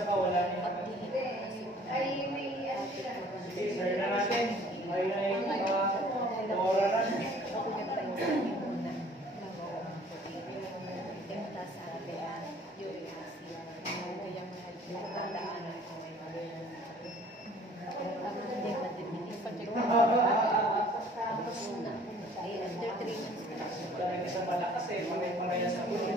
saka wala niya. Ay, may Sige, sir na natin. Ay na yung oras na. Dahil sa malakas eh, paray-paraya sa ulo.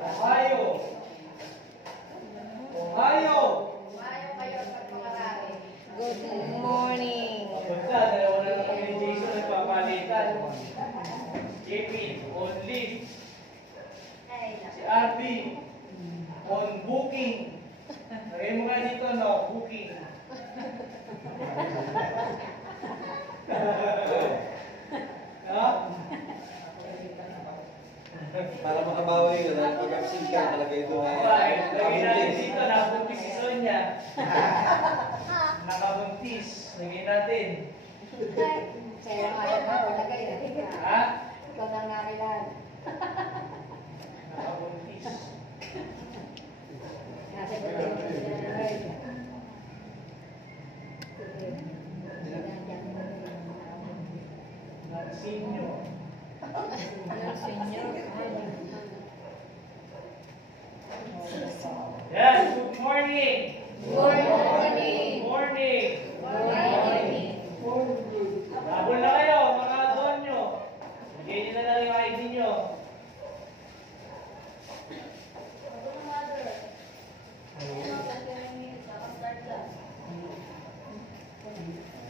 Ohio! Ohio! Good morning. Punta, dalawa na lang kami ni Jason nagpapalitan. JP, on leave. Si RB, on booking. Lagay mo nga dito, no? Booking. No? Para makabawi ka na, pag-absent ka, talagay ito ay Lagay natin dito, nakabuntis si Sonia. Nakabuntis. Lagay natin. Ha? Nakabuntis. Narsinyo. Yes, good morning. Morning. Habol na kayo, mga doon nyo. Bigay nyo na lang yung ID nyo.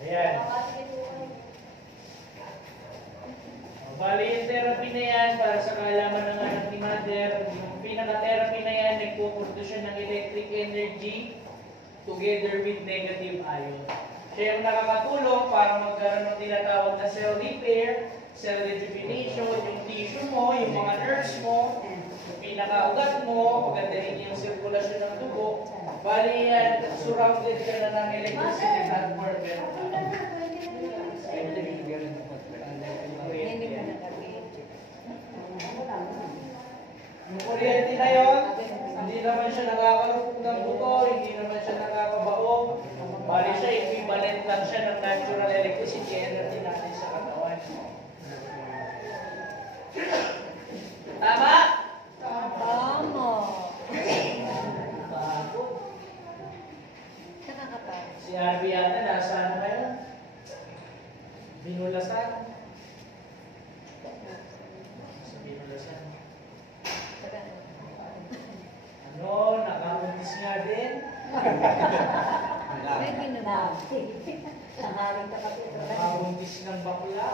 Ayan. Bali yung therapy na yan para sa kaalaman ng anak ni mother. Yung pinaka-therapy na yan, nagpuprodusyon ng electric energy together with negative ion. Siya yung nakakatulong para magkaroon ng tinatawag na cell repair, cell rejuvenation, yung tissue mo, yung mga nerves mo, yung pinaka-ugat mo, pagandahin yung sirkulasyon ng dugo. Bali yan, surrounded ka na ng electricity network. Yung kuryente na yun, hindi naman siya nakakaroon ng buto, hindi naman siya nakakabaog. Bali siya, equivalent lang siya ng natural electricity energy natin sa katawan. Tama? Tama. Si RB yata, nasa ano ngayon? Binulasan? Sa binulasan. Ano, nakabuntis nga din? Nakabuntis ng bakla?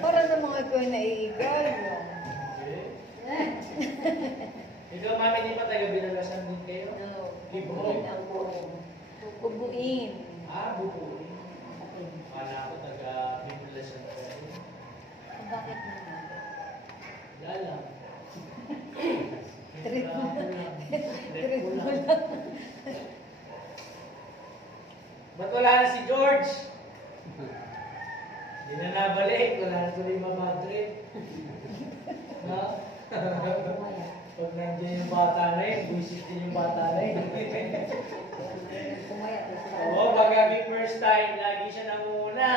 Para naman ikaw ay naiigal. Ikaw, mami, di pa tayo binulasan din kayo? Libo? Bubuin. Ah, bubuin. Kala ako taga-binulasan kayo. Bakit naman? Lala. Trip mo lang. Ba't wala na si George? Hindi na nabalik. Wala na tuloy mamadrip. No? Pag nandiyan yung bata na yun, buisit din yung bata na yun. Oo, pag first time, lagi siya nanguna.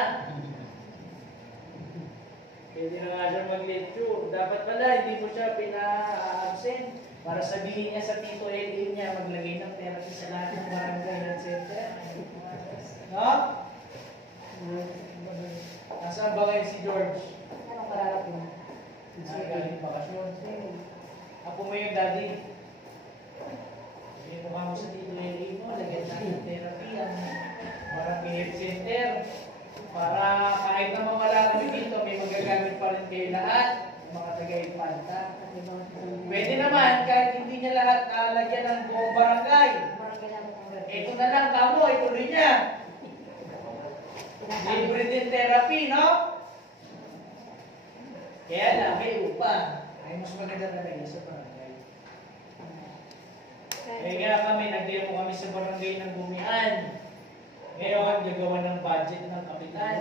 Pwede na nga siya mag-lecture. Dapat pala, hindi mo siya pina-absent para sabihin niya sa Tito Eli niya, maglagay ng therapy sa lahat ng barangay health center. No? Nasaan ba kayo si George? Anong kararating? Galing bakasyon. Ako mo yung daddy. Sabihin mo kamo sa Tito Eli mo, lagyan natin ng therapy ang barangay health center. Para kahit na mawala kami dito, may magagamit pa rin kayo lahat, mga taga-Infanta. Pwede naman, kahit hindi niya lahat lagyan ng buong barangay. Ito na lang kamo, ituloy niya. Libre din therapy, no? Kaya lang, may upa. ay mas maganda talaga sa barangay. Eh nga kami, nag-demo kami sa barangay ng Bumian. Ngayon, gagawa ng budget ng kapitan.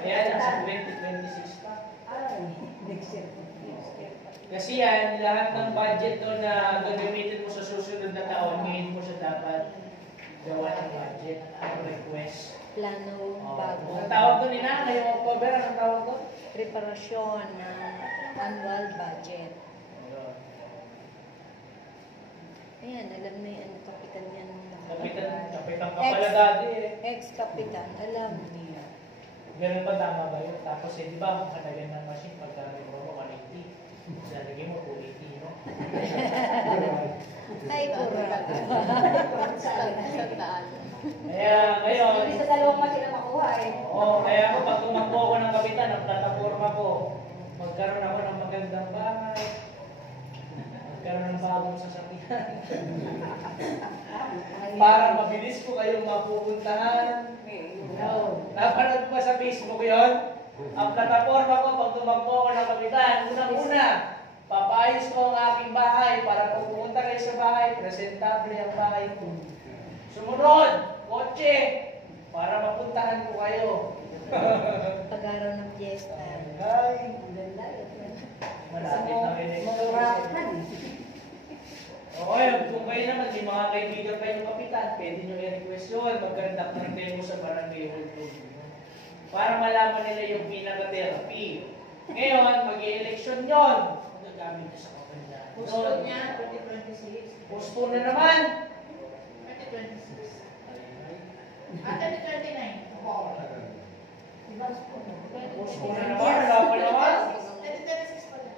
Kaya nasa 2026 pa. Next year. Kasi yan, lahat ng budget doon na gagamitin mo sa susunod na taon, ngayon mo siya dapat gawa ng budget, request. Plano bago. Ang tawag doon nila, ngayong October, anong tawag doon? Preparasyon ng annual budget. Ayan, alam na yan, kapitan yan. Kapitan ka pala dati eh. Ex-kapitan, alam niya. Ganun ba, tama ba yun? Tapos eh, di ba, makatagan ng machine pagkakaroon mo 180. Lalagay mo 280, no? Ay, kurang. Kaya ngayon, Hindi sa dalawang machine na makuha eh. oo, kaya ako pag tumakbo ako ng kapitan, ang plataforma ko, magkaroon ako ng magandang bahay, magkaroon ng bagong sasakyan. Para mabilis ko kayong mapupuntahan. Napanood pa sa Facebook yon? Ang plataforma ko, pag tumakbo ako ng kapitan, unang-una, papayos ko ang aking bahay para pag pumunta kayo sa bahay, presentable ang bahay ko. Sumunod, kotse, para mapuntahan ko kayo. Pag-araw ng fiesta. Ay, malapit na rin. Okay, kung kayo naman, may mga kaibigan kayong kapitan, pwede nyo i-request yun, magkandak ng demo sa barangay hall program. Para malaman nila yung pinaka-therapy. Ngayon, mag-i-election yun. Ang gagamit nyo sa kapanda. Postpone niya, 2026. Postpone na naman. 2026. 2029. Postpone na naman. Wala pa naman. 2026 pala.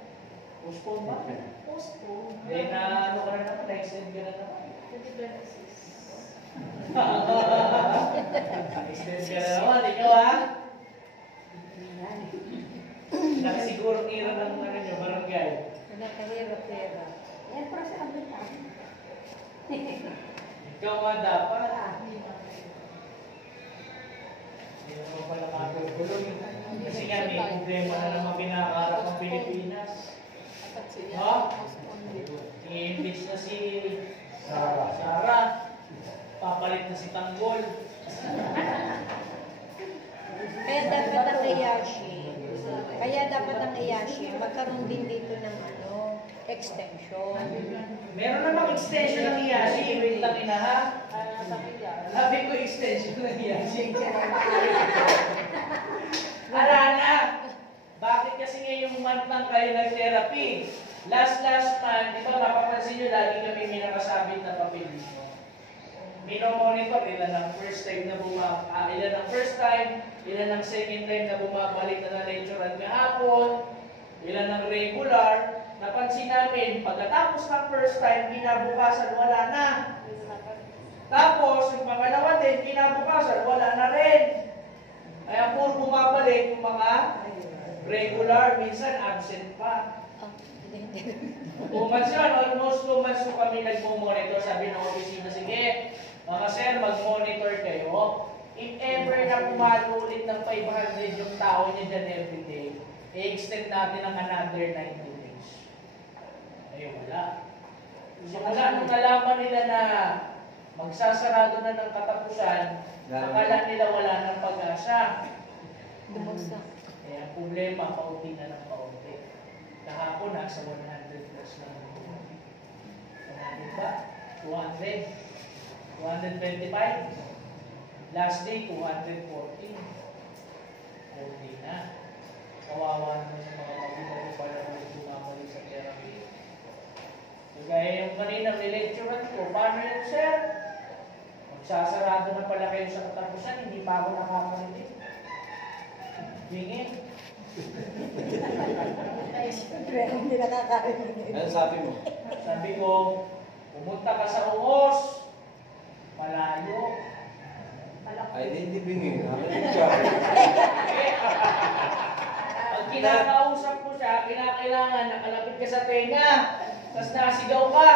Postpone ba? Postpone. Eh, na ano ka na naman, na-extend ka na naman. 2026. Extend ka na naman, ikaw ha? Nakasigurong ira ng ano nyo, barangay. Nakahirap-hirap. Yan, para sa kapitan. Ikaw nga dapat. Hindi naman pala matutulog. Kasi nga may problema na naman kinakaharap ang Pilipinas. Ha? I-impeach na si Sara. Papalit na si Tanggol. Kaya dapat ang Iyashi, magkaroon din dito ng extension. Meron namang extension ng Iyashi. Wait lang ina ha. Sabi ko extension ng Iyashi. Ala na. Bakit kasi ngayong month lang kayo nag-therapy? Last month, di ba mapapansin nyo, lagi kami may nakasabit na papel dito. Minomonitor, ilan ang first time, ilan ang second time na bumabalik na na-lecturean kahapon, ilan ang regular. Napansin namin, pagkatapos ng first time, kinabukasan, wala na. Tapos, yung pangalawa din, kinabukasan, wala na rin. Kaya puro bumabalik yung mga regular, minsan absent pa. 2 months yun, almost 2 months ko kami nagmo-monitor. Sabi ng opisina, sige, mga sir, mag-monitor kayo. If ever na pumalo ulit ng 500 yung tao niya dyan everyday, i-extend natin ng another 90 days. Ayun, wala. So, wala nung nalaman nila na magsasarado na ng katapusan, akala nila wala ng pag-asa. Kaya problema, paunti na ng paunti. Kahapon, nasa 100 plus lang. 100 ba? 200? 225? Last day, 214. Hindi na. Kawawa naman yung mga magulang ko pala kung bumabalik sa therapy. So, gaya yung kanina, nilecturean ko, paano yun, sir? Magsasarado na pala kayo sa katapusan, hindi pa ako nakakarinig. Hingin. Hindi nakakarinig. Ano sabi mo? Sabi ko, pumunta ka sa Uos. Malayo. Ay, hindi bingin. Pag kinakausap ko siya, kinakailangan nakalapit ka sa tenga. Tapos nasigaw ka.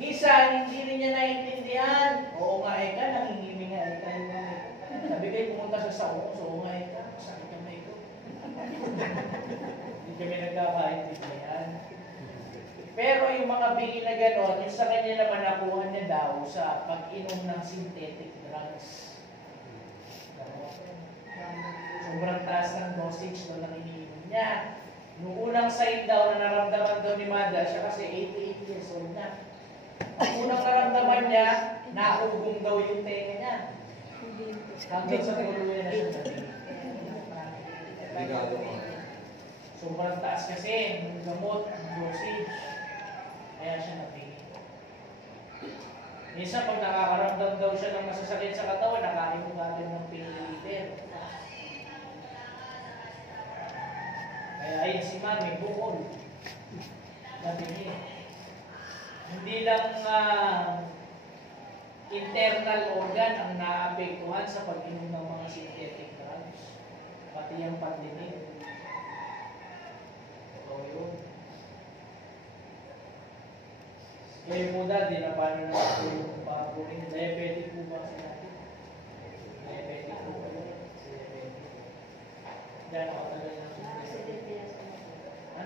Minsan, hindi rin niya naiintindihan. Oo nga, ka, nanginginig nga, eka. Sabi kayo, pumunta siya sa Uos. Oo nga, eka, sakit kamay ko. Hindi kami nagkakaintindihan. mabigin na gano'n, yung sa kanya naman nakuha niya daw sa pag-inom ng synthetic drugs. Sobrang taas ng dosage daw ng iniinom niya. Nung unang sign daw na naramdaman daw ni Mother, siya kasi 88 years old na. Ang unang naramdaman niya, naugong daw yung tenga niya. Hanggang sa tuluyan na siya natin. Regalo mo. Sobrang taas kasi ng gamot, ng dosage. Kaya siya natingin. Minsan pag nakakaramdam daw siya ng masasakit sa katawan, nakainom natin ng painkiller. Kaya ayun si Man, may bukol. Sabi niya. Hindi lang internal organ ang naapektuhan sa pag-inom ng mga synthetic drugs. Pati yung pandinig. Totoo yun. Kayo po dati na paano na po yung pakapunin. Diabetic po ba sila? Diabetic po ba yun? Diabetic. Gano'n katagal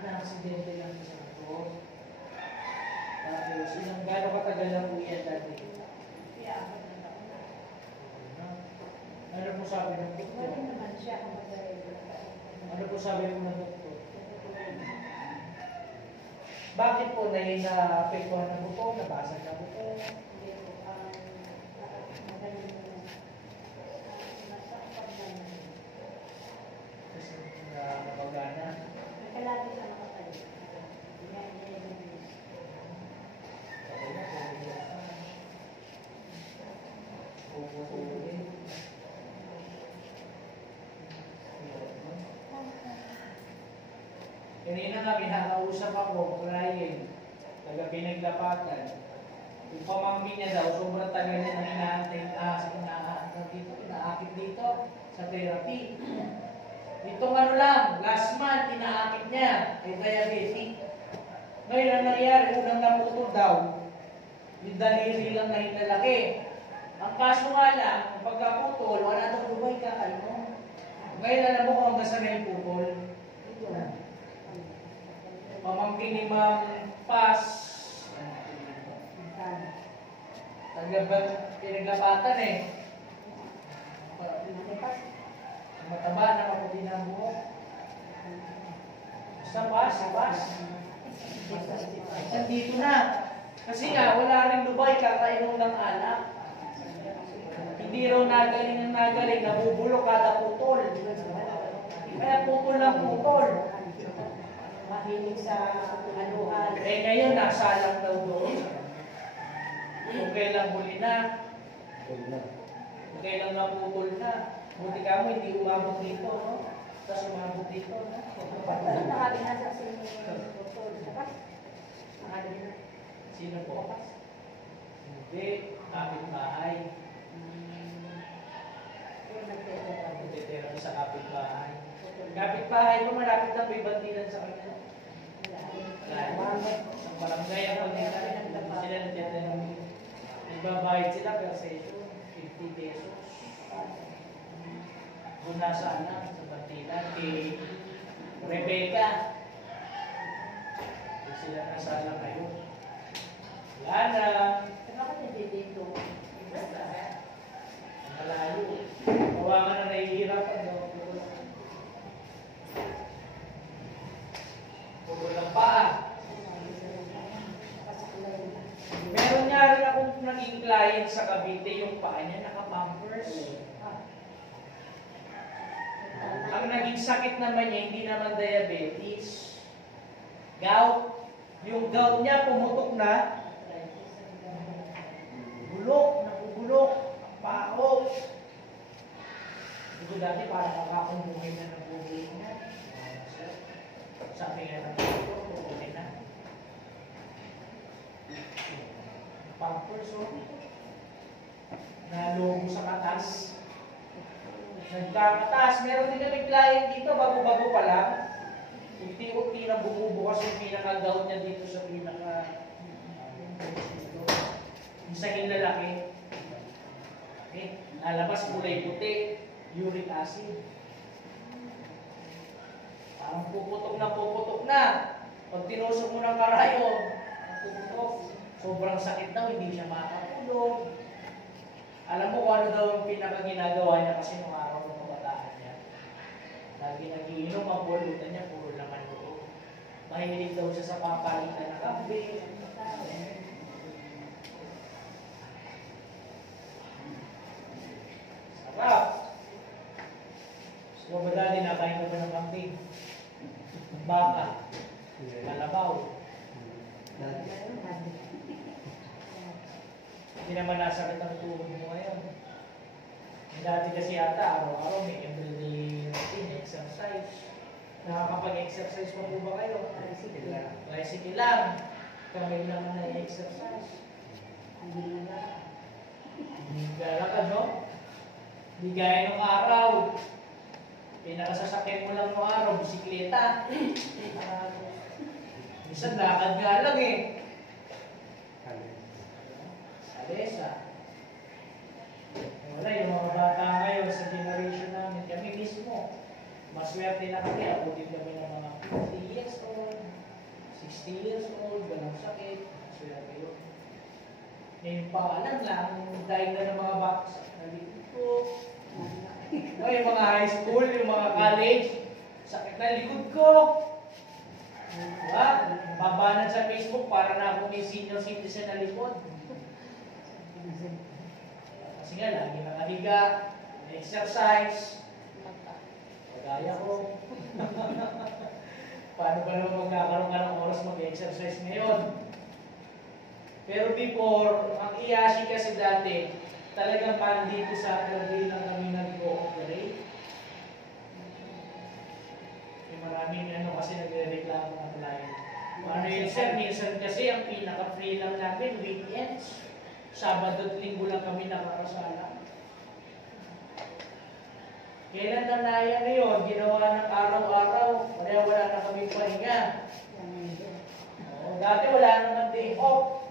na aksidente lang sa ito. Tapos, gano'n katagal na po yan dati? Ano po sabi ng doktor? Ano po sabi mo ng doktor? Bakit po na-apektuhan ng buto? Nabasag na buto? Kasi mapagana. Kanina nga pinakausap ako, crying, taga pinaglapatan. Yung pamangkin niya daw, sobrang tagal niya nang inaakit dito sa therapy. Itong ano lang, last month, inaakit niya, ay diabetic. Ngayon ang nangyari, unang naputol daw, yung daliri lang na hinalaki. Ang kaso nga lang, ang pagkaputol, wala daw lumay kakaino. Ngayon alam mo kung hanggang saan na yung putol. Ito na. Pamangkin ni Ma'am Paz, pinaglapatan eh. Mataba na maputi na ang buhok. Basta Paz. Nandito na. Kasi nga, wala rin Dubai, kakainom ng alak. Hindi raw nagaling ng nagaling, nabubulok kada putol. Kaya putol ng putol. Mahilig sa aluhan. Eh ngayon, nasalang daw doon. Kung kailang huli na, kung kailang naputol na. Buti ka mo, hindi umabot dito, no? Tapos umabot dito, no? Nakali na sa Sino po? Hindi, kapitbahay. Nagtitira sa kapitbahay. Kapitbahay mo, malapit na may bandilan sa kanya. Ang barangay ang pagkita. Sila nagtitira. Nagbabayad sila per session, 50 pesos. Kung nasa anak, sa bandilan, kay Rebecca. Kung sila nasa anak kayo. Wala na. Bakit hindi dito? Malayo. Kawangan na nahihirapan. Puro lang paa. Meron nga rin akong naging client sa Cavite, yung paa niya naka-pampers. Ang naging sakit naman niya, hindi naman diabetes. Gout. Yung gout niya pumutok na. Nabubulok. Pao. Ito dati parang nakakumuhin na nabubuhin na. Sabi nga ng ito, bubuhin na. Pampers, nalogo sa katas. Nagkakatas. Meron din kami client dito, bago-bago pa lang. Unti-unti na bumubukas yung pinaka-gout niya dito sa pinaka... yung sa hinlalaki. Okay? Nalabas kulay puti, uric acid. Parang puputok na. Pag tinusok mo ng karayom, nakatutok. Sobrang sakit daw, hindi siya makakatulog. Alam mo kung ano daw ang pinakaginagawa niya kasi nung araw ng kabataan niya. Lagi nagiinom, ang pulutan niya, puro laman loob. Mahilig daw siya sa papalitan na kape. Sarap! So, ba dati nakain ka ba ng kambing? Baka? Kalabaw? Hindi naman nasakit ang tuhod mo ngayon. Dati kasi yata, araw-araw may everyday routine, exercise. Nakakapag-exercise pa po ba kayo? Tricycle lang. Tricycle lang. Kami naman na exercise. Hindi galakad, no? Hindi gaya ng araw. Pinakasasakyan mo lang ng araw, bisikleta. Minsan lakad nga lang eh. Alesa. Wala, yung mga bata ngayon sa generation namin, kami mismo, maswerte na kami, abutin kami ng mga 50 years old, 60 years old, walang sakit, maswerte yun. Ngayon pa, alam lang, dahil na ng mga bata sa likod ko, yung mga high school, yung mga college, sakit na likod ko. Diba? Babanat sa Facebook para na ako may senior citizen na likod. Kasi nga, lagi nakahiga, exercise, pagaya ko. Paano ba naman magkakaroon ka ng oras mag-exercise ngayon? Pero before, ang iyashi kasi dati, talagang parang dito sa Calvary lang kami nag-ooperate. Maraming kasi nagre-reklamo ng client. Ano yun sir, minsan kasi ang pinaka-free lang namin, weekends. Sabado at Linggo lang kami nakakasala. Kailan na naya ngayon, ginawa ng araw-araw, wala na kami pahinga. Dati wala naman day off.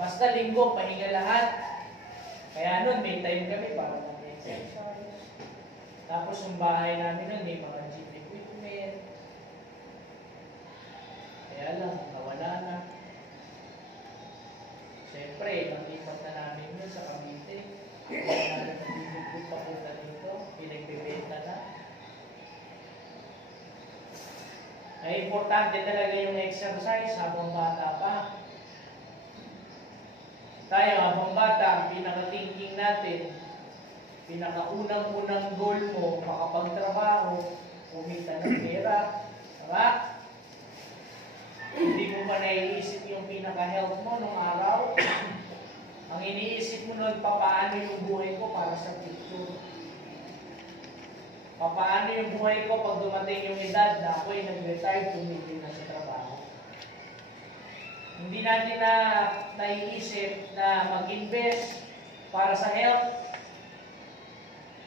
Basta Linggo, pahinga lahat. Kaya nun, may time kami para mag-exercise. Tapos yung bahay namin nun, may mga gym equipment. Kaya lang, nawala na. Siyempre, naglipat na namin yun sa Cavite. Kaya namin nagbibigod pa po na dito. Pinagbibenta na. Ay, importante talaga yung exercise habang bata pa. Tayo habang bata, ang pinaka-thinking natin, pinaka-unang-unang goal mo, makapagtrabaho, kumita ng pera. Diba? Hindi mo pa naiisip yung pinaka-health mo nung araw. Ang iniisip mo nun, papaano yung buhay ko para sa future. Papaano yung buhay ko pag dumating yung edad na ako'y nag-retire, tumigil na sa trabaho. Hindi natin na naiisip na mag-invest para sa health.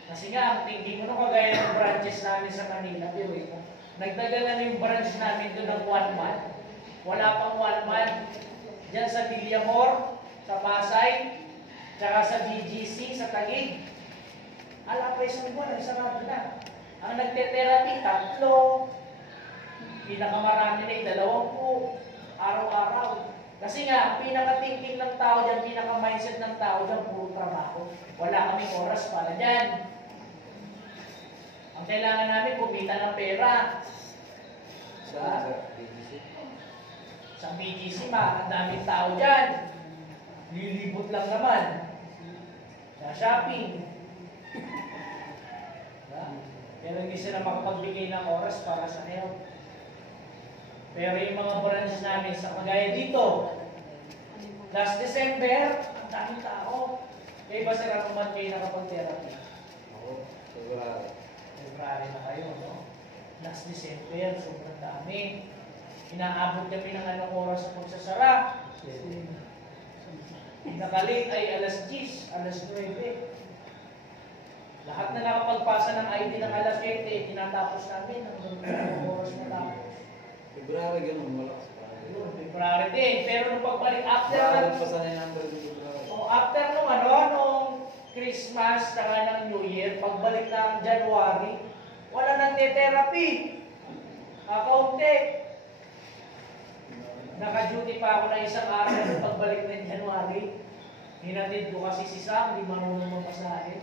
Kasi nga, ang thinking ko nung kagaya ng branches namin sa Manila, pero nagdagal na yung branch namin doon ng 1 month. Wala pang 1 month. Diyan sa Villamor, sa Pasay, tsaka sa BGC, sa Taguig. Ala pa isang buwan, nagsarado na. Ang nagte-therapy, 3. Pinakamarami na 20. Araw-araw. Kasi nga, pinaka-thinking ng tao dyan, pinaka-mindset ng tao dyan, puro trabaho. Wala kaming oras para dyan. Ang kailangan namin, kumita ng pera. Sa BGC? Sa BGC, ang daming tao dyan. Lilibot lang naman. Sa shopping. Pero hindi sila makapagbigay ng oras para sa health. Pero yung mga branches namin sa kagaya dito, last December, ang daming tao. Kaya ba sila naman kayo nakapag-therapy? Oo, February. February na kayo, no? Last December, sobrang dami. Inaabot kami ng anong oras sa pagsasara. Nakalit ay alas 10, alas 9. Lahat na nakapagpasa ng ID ng alas 7, tinatapos namin ng oras na tapos. February, ganun, malakas pa. Yun, February din. Pero nung pagbalik, after February pa sana yung number ng February. after nung Christmas, saka ng New Year, pagbalik ng January, wala nang therapy. Kakaunti. Naka-duty pa ako na isang araw sa pagbalik ng January. Hinatid ko kasi si Sam, di marunong mapasahin.